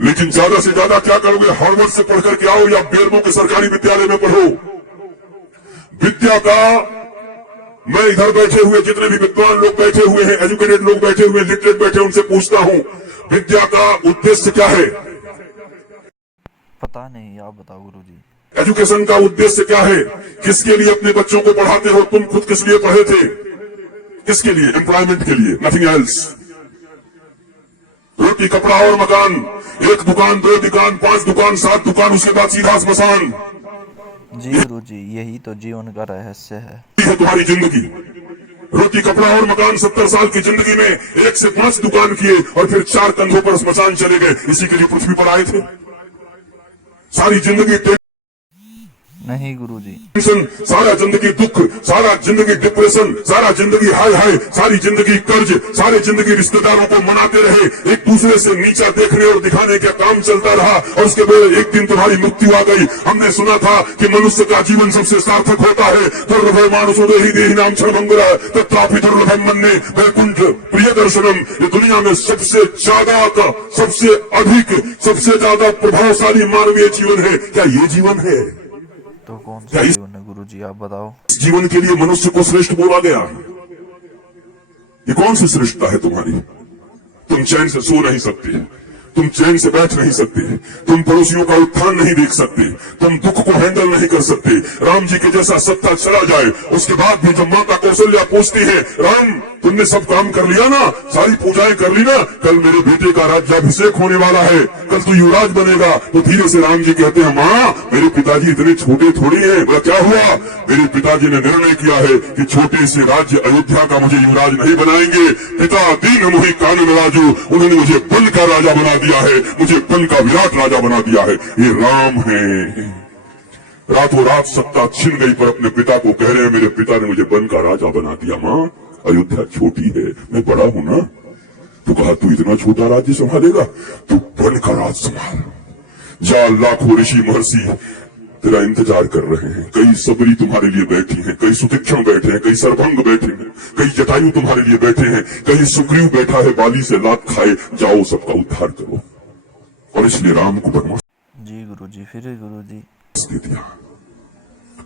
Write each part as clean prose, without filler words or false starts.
लेकिन ज्यादा से ज्यादा क्या करोगे? हार्वर्ड से पढ़कर के आओ या बेरमो के सरकारी विद्यालय में पढ़ो। विद्या का, मैं इधर बैठे हुए जितने भी विद्वान लोग बैठे हुए हैं, एजुकेटेड लोग बैठे हुए, लिटरेट बैठे, उनसे पूछता हूं, विद्या का उद्देश्य क्या है? पता नहीं, आप बताओ गुरुजी। एजुकेशन का उद्देश्य क्या है? किसके लिए अपने बच्चों को पढ़ाते हो? तुम खुद किस लिए पढ़े थे? किसके लिए? एम्प्लॉयमेंट के लिए, नथिंग एल्स। रोटी, कपड़ा और मकान, एक दुकान, दो दुकान, 5 दुकान, 7 दुकान, उसके बाद सीधा स्मशान। जी गुरुजी, यही तो जीवन का रहस्य है तुम्हारी जिंदगी। रोटी, कपड़ा और मकान, 70 साल की जिंदगी में 1 से 5 दुकान किए और फिर 4 कंधों पर स्मशान चले गए। इसी के लिए पृथ्वी पर आए थे। सारी जिंदगी नहीं गुरुजी। टेंशन, सारा जिंदगी दुख, सारा जिंदगी डिप्रेशन, सारा जिंदगी हाय हाय, सारी जिंदगी कर्ज, सारी जिंदगी रिश्तेदारों को मनाते रहे, एक दूसरे से नीचा देखने और दिखाने का काम चलता रहा। और उसके बाद एक दिन तुम्हारी मृत्यु आ गई। हमने सुना था कि मनुष्य का जीवन सबसे सार्थक होता है। दुर्लभ मानुषोदय ही देहि नाम क्षणभंगुरा तथापि दुर्लभम मन्ये वैकुंठ प्रिय दर्शनम। ये दुनिया में सबसे ज्यादा का, सबसे अधिक, सबसे ज्यादा प्रभावशाली मानवीय जीवन है। क्या ये जीवन है? तो कौन सा जीवन है गुरुजी, आप बताओ। इस जीवन के लिए मनुष्य को श्रेष्ठ बोला गया। ये कौन सी श्रेष्ठता है तुम्हारी? तुम चैन से सो नहीं सकते, तुम चैन से बैठ नहीं सकते, तुम पड़ोसियों का उत्थान नहीं देख सकते, तुम दुख को हैंडल नहीं कर सकते। राम जी के जैसा सत्ता चला जाए, उसके बाद भी जब माता कौशल्या पूछती है, राम तुमने सब काम कर लिया ना, सारी पूजाएं कर ली ना, कल मेरे बेटे का राज्याभिषेक होने वाला है, कल तू युवराज बनेगा। तो धीरे से राम जी कहते हैं, माँ मेरे पिताजी इतने छोटे थोड़ी हैं। बोला क्या हुआ? मेरे पिताजी ने निर्णय किया है कि छोटे से राज्य अयोध्या का मुझे युवराज नहीं बनाएंगे। पिता दीन मोहि कानन राजू, उन्होंने मुझे बन का राजा बना दिया है, मुझे बन का विराट राजा बना दिया है। ये राम है। रातों रात सत्ता छिन गई पर अपने पिता को कह रहे हैं, मेरे पिता ने मुझे बन का राजा बना दिया। माँ अयोध्या छोटी है, मैं बड़ा हूं ना। तो कहा तू इतना छोटा राज्य संभालेगा, तू बन का राज संभाल। जा, लाखों ऋषि महर्षि तेरा इंतजार कर रहे हैं। कई सबरी तुम्हारे लिए बैठी हैं, कई सुतीक्षण बैठे हैं, कई सर्वंग बैठे हैं, कई जटायु तुम्हारे लिए बैठे हैं, कई सुग्रीव बैठा है बाली से लात खाए। जाओ सबका उद्धार करो। और इसलिए राम को बनवास जी गुरुजी। फिर गुरुजी दे दिया।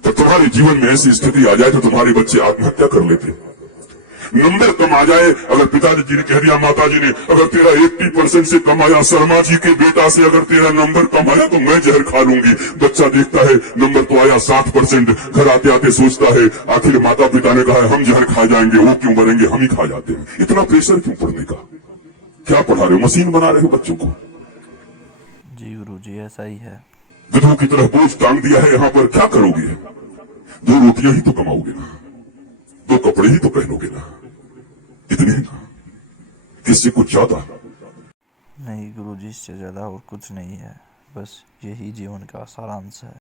तो तुम्हारे जीवन में ऐसी स्थिति आ जाए तो तुम्हारे बच्चे आत्महत्या कर लेते। नंबर कम आ जाए, अगर पिताजी जी ने कह दिया, माता जी ने, अगर तेरा 80% से कम आया, शर्मा जी के बेटा से अगर तेरा नंबर कम आया तो मैं जहर खा लूंगी। बच्चा देखता है नंबर तो आया 60%, घर आते आते सोचता है आखिर माता पिता ने कहा है हम जहर खा जाएंगे, वो क्यों मरेंगे, हम ही खा जाते हैं। इतना प्रेशर क्यों पढ़ने का? क्या पढ़ा रहे हो? मशीन बना रहे हो बच्चों को। जी गुरुजी, ऐसा ही है। विधवों की तरह बोझ टांग दिया है यहाँ पर। क्या करोगे? 2 रोटियां ही तो कमाओगे ना, 2 कपड़े ही तो पहनोगे ना, इतने ही ना, इससे कुछ ज्यादा नहीं गुरुजी, इससे ज्यादा और कुछ नहीं है। बस यही जीवन का सारांश है।